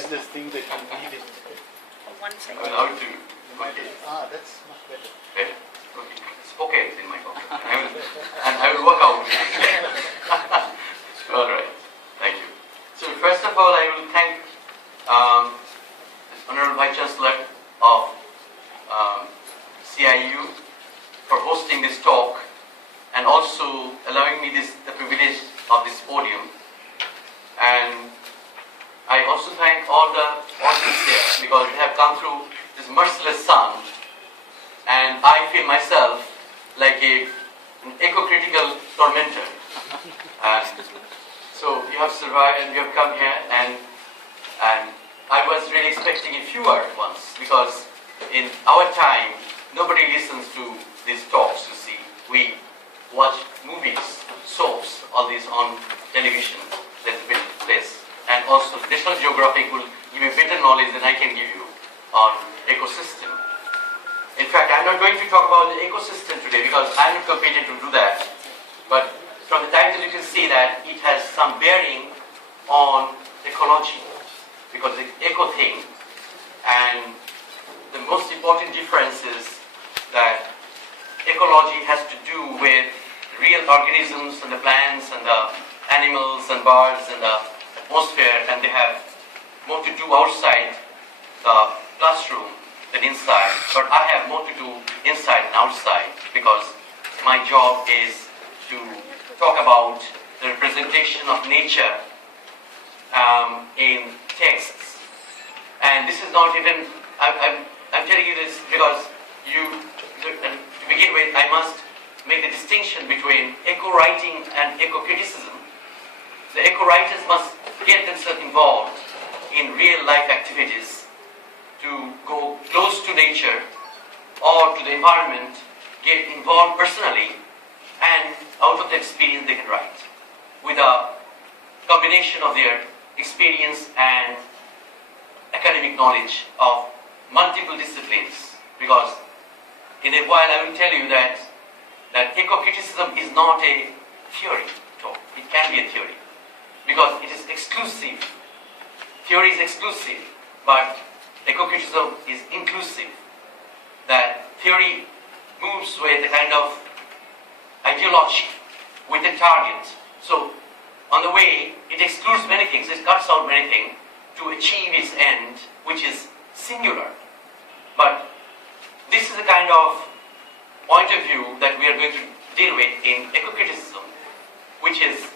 useless thing that you need it. One second. How to That's much better. better. Okay. It's okay, it's in my pocket. And I will work out. All right. Thank you. So first of all, I will thank the Honorable Vice Chancellor of CIU for hosting this talk and also allowing me the privilege of this podium. And I also thank all the audience here because we have come through this merciless sun, and I feel myself like an eco-critical tormentor. So you have survived and you have come here, and I was really expecting a fewer ones because in our time nobody listens to these talks. You see, we watch movies, soaps, all these on television. That's a bit less. And also National Geographic will give you better knowledge than I can give you on ecosystem. In fact, I'm not going to talk about the ecosystem today because I'm not competent to do that. But from the title you can see that it has some bearing on ecology because it's eco thing. And the most important difference is that ecology has to do with real organisms and the plants and the animals and birds and the atmosphere, and they have more to do outside the classroom than inside. But I have more to do inside and outside because my job is to talk about the representation of nature in texts. And this is not even, I'm telling you this because to begin with, I must make the distinction between eco-writing and eco-criticism. The eco-writers must get themselves involved in real-life activities to go close to nature or to the environment, get involved personally, and out of the experience they can write with a combination of their experience and academic knowledge of multiple disciplines. Because in a while I will tell you that eco-criticism is not a theory at all. It can be a theory because it is exclusive. Theory is exclusive, but eco-criticism is inclusive. That theory moves with a kind of ideology, with a target. So on the way, it excludes many things, it cuts out many things to achieve its end, which is singular. But this is the kind of point of view that we are going to deal with in eco-criticism, which is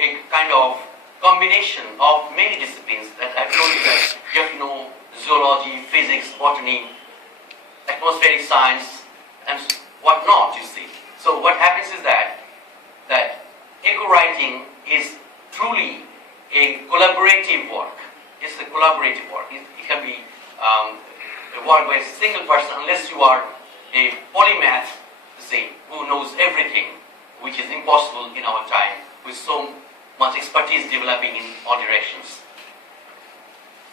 a kind of combination of many disciplines that I've told you that you have to know zoology, physics, botany, atmospheric science, and whatnot, you see. So what happens is that eco-writing is truly a collaborative work. It's a collaborative work. It can be a work by a single person unless you are a polymath, say, who knows everything, which is impossible in our time with so much expertise developing in all directions.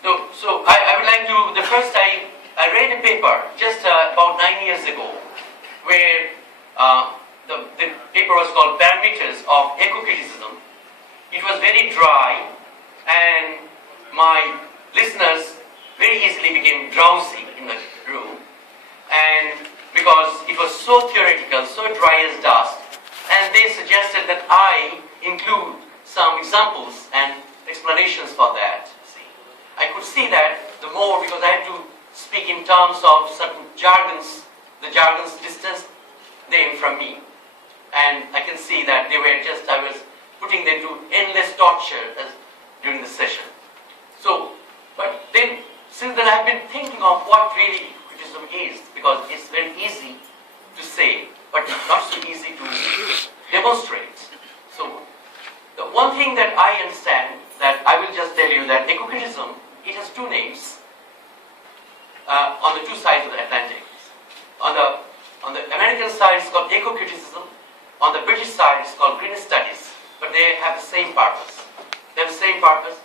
So I would like to, the first time I read a paper just about 9 years ago where the paper was called Parameters of Ecocriticism. It was very dry and my listeners very easily became drowsy in the room, and because it was so theoretical, so dry as dust, and they suggested that I include some examples and explanations for that. See, I could see that the more, because I had to speak in terms of certain jargons, the jargons distanced them from me, and I can see that they were just, I was putting them to endless torture during the session. So, but then, since then I've been thinking of what really criticism is, because it's very easy to say, but not so easy to demonstrate. So, the one thing that I understand, that I will just tell you that ecocriticism, it has two names on the two sides of the Atlantic. On the American side it's called ecocriticism, on the British side it's called green studies, but they have the same purpose. They have the same purpose,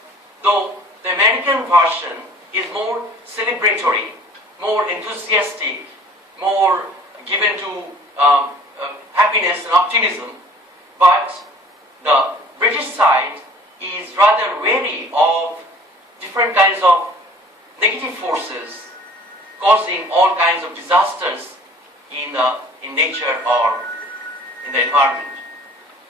though the American version is more celebratory, more enthusiastic, more given to happiness and optimism, but the British side is rather wary of different kinds of negative forces causing all kinds of disasters in nature or in the environment.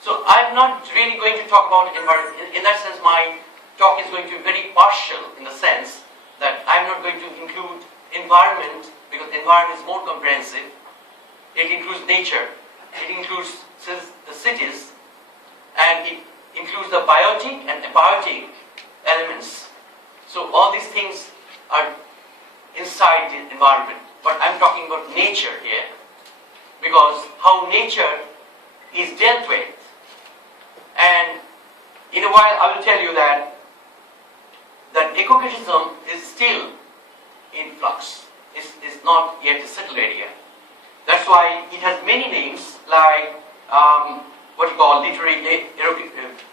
So I'm not really going to talk about environment. In that sense, my talk is going to be very partial in the sense that I'm not going to include environment because environment is more comprehensive. It includes nature, it includes the cities, and it includes the biotic and abiotic elements. So all these things are inside the environment. But I'm talking about nature here, because how nature is dealt with. And in a while I will tell you that ecocriticism is still in flux. It's not yet a settled area. That's why it has many names like what you call literary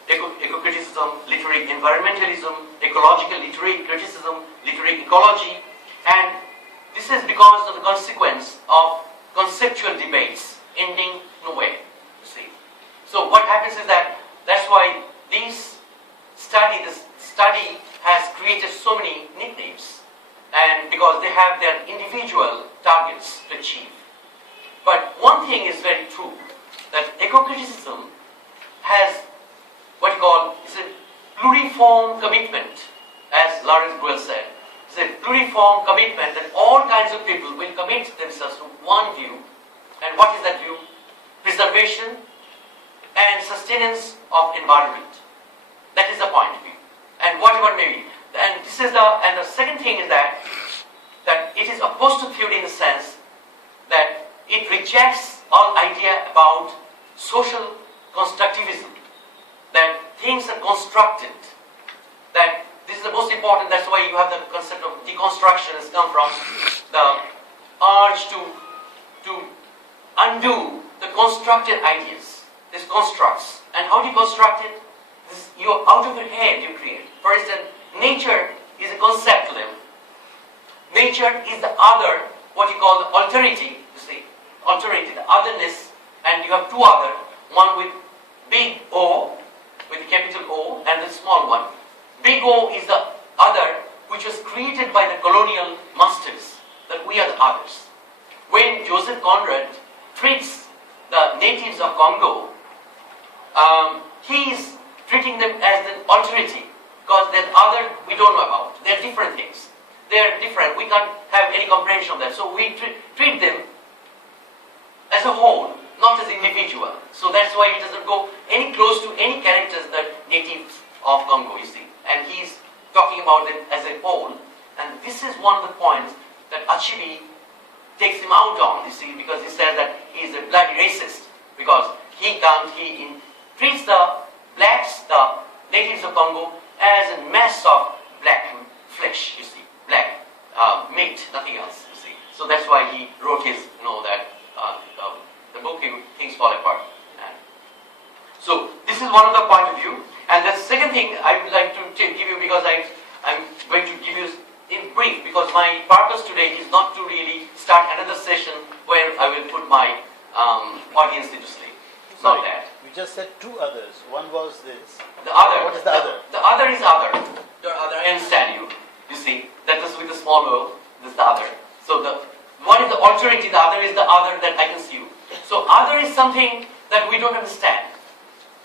ecocriticism, literary environmentalism, ecological literary criticism, literary ecology, and this is because of the consequence of conceptual debates ending nowhere, you see. So what happens is that's why this study has created so many nicknames, and because they have their individual targets to achieve. But one thing is very true, that ecocriticism has what you call is a pluriform commitment, as Lawrence Bruel said. It's a pluriform commitment that all kinds of people will commit themselves to one view. And what is that view? Preservation and sustenance of environment. That is the point of view. And whatever may be. And this is the second thing is that it is opposed to theory in the sense that it rejects all idea about social constructivism, that things are constructed, that this is the most important. That's why you have the concept of deconstruction has come from the urge to undo the constructed ideas, these constructs. And how do you construct it? You're out of your head you create. For instance, nature is a concept level. Nature is the other, what you call the alterity, you see, alterity, the otherness, and you have two other, one with big O, with capital O, and the small one. Big O is the other, which was created by the colonial masters, that we are the others. When Joseph Conrad treats the natives of Congo, he is treating them as the alterity, because that other we don't know about. They're different things. They're different. We can't have any comprehension of that. So we treat them as a whole, not as individual. So that's why it doesn't go any close to any characters that natives of Congo, you see. And he's talking about them as a whole. And this is one of the points that Achibi takes him out on, you see, because he says that he is a bloody racist, because he treats the blacks, the natives of Congo, as a mass of black flesh, you see, black meat, nothing else, you see. So that's why he wrote his, the book, Things Fall Apart. And so this is one of the point of view. And the second thing I would like to give you, because I'm going to give you in brief, because my purpose today is not to really start another session where I will put my audience into sleep. Sorry, Not that. you just said two others. One was this. The other. What is the other? The other is other. The other, I understand you. You see, that was with a small O, this is the other. So the one is the alterity, the other is the other that I can see you. So other is something that we don't understand.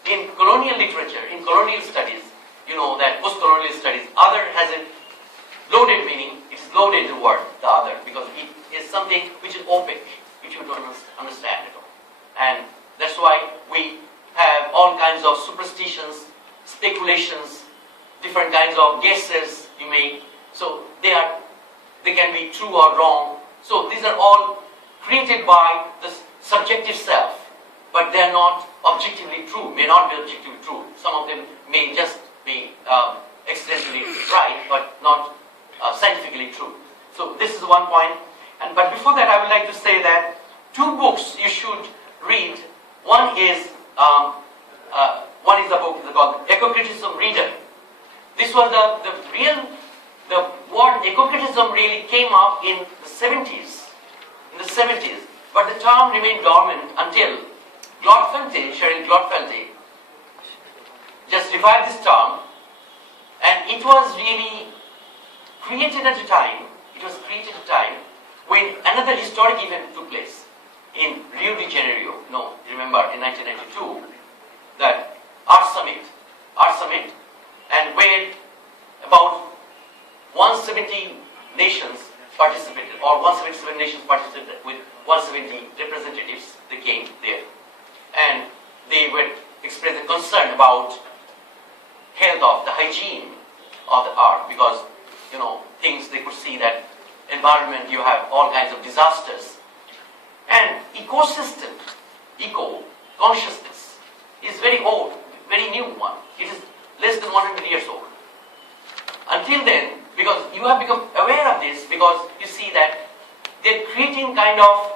In colonial literature, in colonial studies, you know that post-colonial studies, other has a loaded meaning. It is loaded, the word, the other, because it is something which is opaque, which you don't understand at all. And that's why we have all kinds of superstitions, speculations, different kinds of guesses you make. So they can be true or wrong. So these are all created by the subjective self, but they are not objectively true, may not be objectively true. Some of them may just be accidentally right, but not scientifically true. So this is one point. But before that, I would like to say that two books you should read. One is the book called Ecocriticism Reader. This was the word ecocriticism really came up in the 70s. But the term remained dormant until Cheryl Glorfield just revived this term, and it was really created at a time, when another historic event took place in Rio de Janeiro. No, remember in 1992, that Art Summit, and where about 170 nations participated, or 177 nations participated with 170 representatives. They came there, and they were expressing concern about health of the hygiene of the art, because things they could see that environment, you have all kinds of disasters, and ecosystem, eco consciousness is very old, very new one. It is less than 100 years old. Until then, because you have become aware of this, because you see that they're creating kind of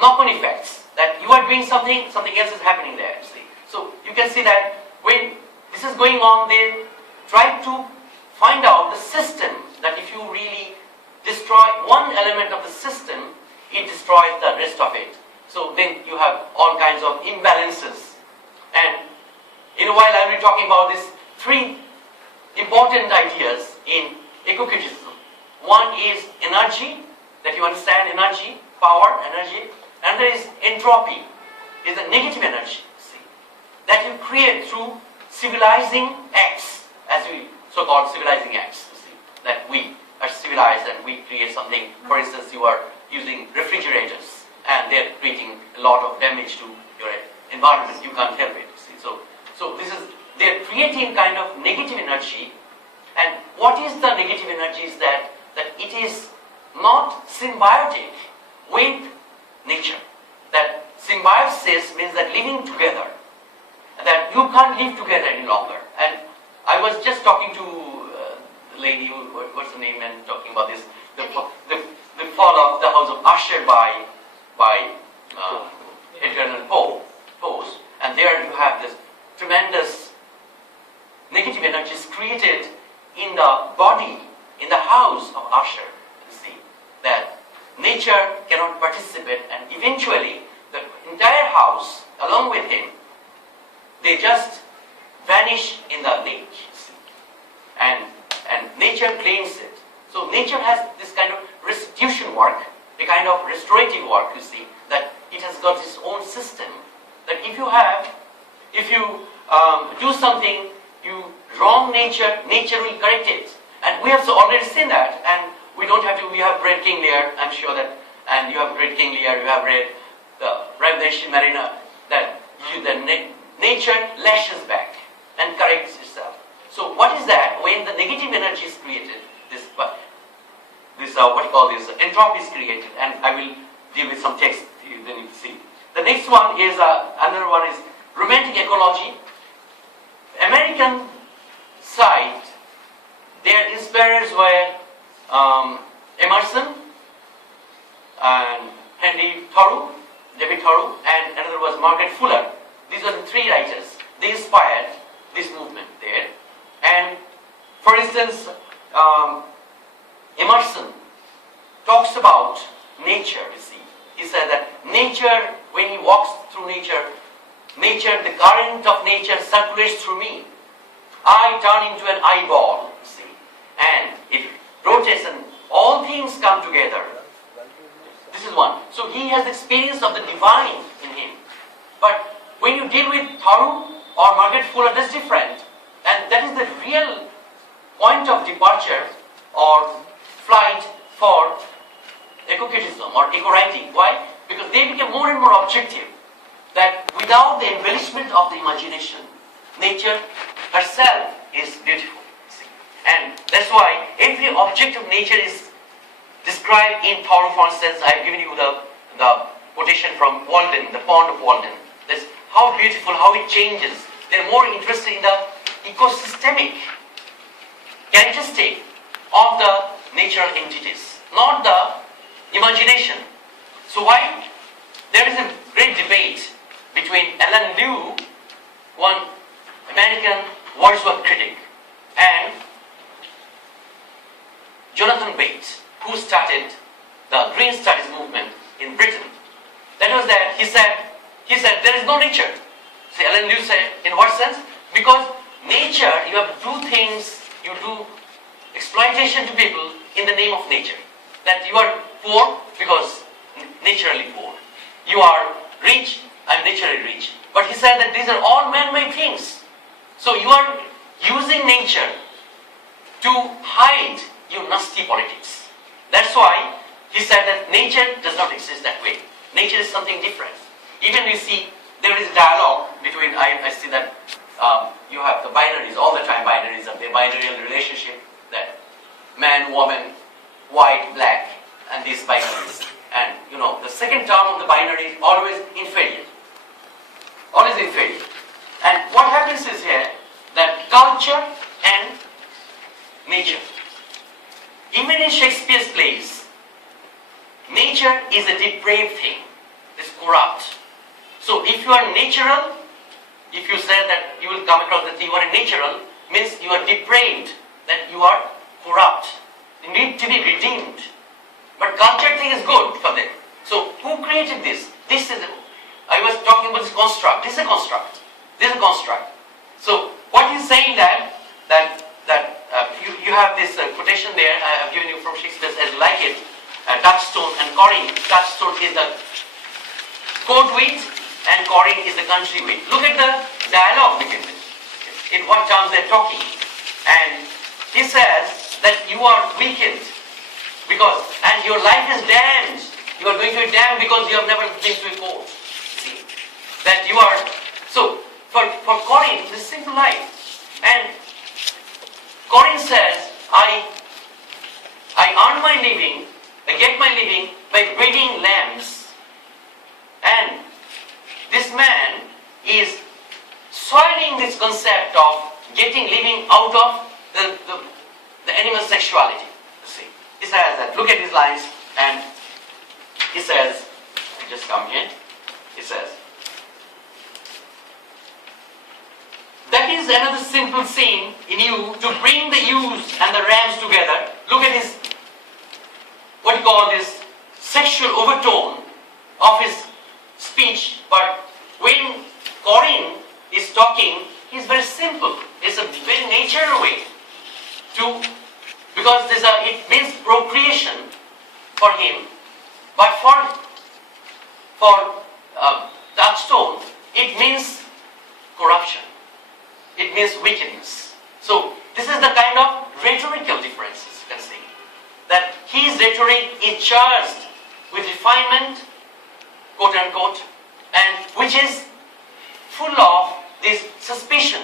knock-on effects, that you are doing something, something else is happening there. See? So you can see that when this is going on, they try to find out the system, that if you really destroy one element of the system, it destroys the rest of it. So then you have all kinds of imbalances. And in a while I will be talking about these three important ideas in Ecocriticism. One is energy, that you understand energy, power, energy. Another is entropy, is a negative energy, see, that you create through civilizing acts, as we so-called civilizing acts, see, that we are civilized and we create something. For instance, you are using refrigerators and they're creating a lot of damage to your environment. You can't help it, see. So this is, they're creating kind of negative energy. And what is the negative energy is that it is not symbiotic with nature. That symbiosis means that living together, that you can't live together any longer. And I was just talking to the lady, what's her name, and talking about this, the fall of the house of Usher by Edgar Poe, and there you have this tremendous negative energies created in the body, in the house of Usher. You see that nature cannot participate, and eventually the entire house, along with him, they just vanish in the lake. See? And nature claims it. So nature has this kind of restitution work, a kind of restorative work, you see, that it has got its own system. That if you do something, you wrong nature, nature will correct it. And we have already seen that, and we don't have to, we have read King Lear, I'm sure that, and you have read King Lear, you have read the Revelation Marina, that nature lashes back and corrects itself. So what is that? When the negative energy is created, this what you call this, entropy is created, and I will deal with some text, then you see. The next one is, another one is romantic ecology. American side, their inspirers were Emerson and David Thoreau, and another was Margaret Fuller. These are the three writers. They inspired this movement there. And for instance, Emerson talks about nature, you see. He said that nature, when he walks through nature, the current of nature circulates through me. I turn into an eyeball, you see, and it rotates and all things come together. This is one. So he has experience of the divine in him. But when you deal with Thoreau or Margaret Fuller, that's different. And that is the real point of departure or flight for Ecocriticism or eco-writing. Why? Because they became more and more objective. That without the embellishment of the imagination, nature herself is beautiful. See? And that's why every object of nature is described in Thoreau. For instance, I have given you the quotation from Walden, the pond of Walden. That's how beautiful, how it changes. They're more interested in the ecosystemic characteristic of the natural entities, not the imagination. So why? There is a great debate between Alan Lew, one American Wordsworth critic, and Jonathan Bates, who started the Green Studies movement in Britain. That was that he said there is no nature. See, Alan Lew said, in what sense? Because nature, you have to do things, you do exploitation to people in the name of nature. That you are poor because naturally poor. You are rich, I'm naturally rich. But he said that these are all man-made things. So you are using nature to hide your nasty politics. That's why he said that nature does not exist that way. Nature is something different. Even we see there is a dialogue between, I see that you have the binaries, all the time binaries of the binary relationship, that man, woman, white, black, and these binaries. And you know, the second term of the binary is always inferior. Always inferior. And what happens is here, that culture and nature. Even in Shakespeare's plays, nature is a depraved thing. It's corrupt. So if you are natural, if you say that you will come across that you are a natural, means you are depraved, that you are corrupt. You need to be redeemed. But culture thing is good for them. So who created this? This is, I was talking about this construct. This is a construct. This is a construct. So what he's saying that you have this quotation there, I have given you from Shakespeare as you like it, touchstone and coring. Touchstone is the court wheat and coring is the country wheat. Look at the dialogue between them. In what terms they're talking. And he says that you are weakened because, and your life is damned. You are going to be damned because you have never been to a court. See? That you are, so for Corin, this is simple life. And Corin says, I earn my living, I get my living by breeding lambs. And this man is soiling this concept of getting living out of the animal sexuality. You see, he says that. Look at these lines, and he says, I just come here. He says, that is another simple scene in you to bring the ewes and the rams together. Look at his, what you call this sexual overtone of his speech. But when Corin is talking, he's very simple. It's a very natural way to, because it means procreation for him. But for Touchstone, it means corruption. It means wickedness. So this is the kind of rhetorical differences you can see. That his rhetoric is charged with refinement, quote unquote, and which is full of this suspicion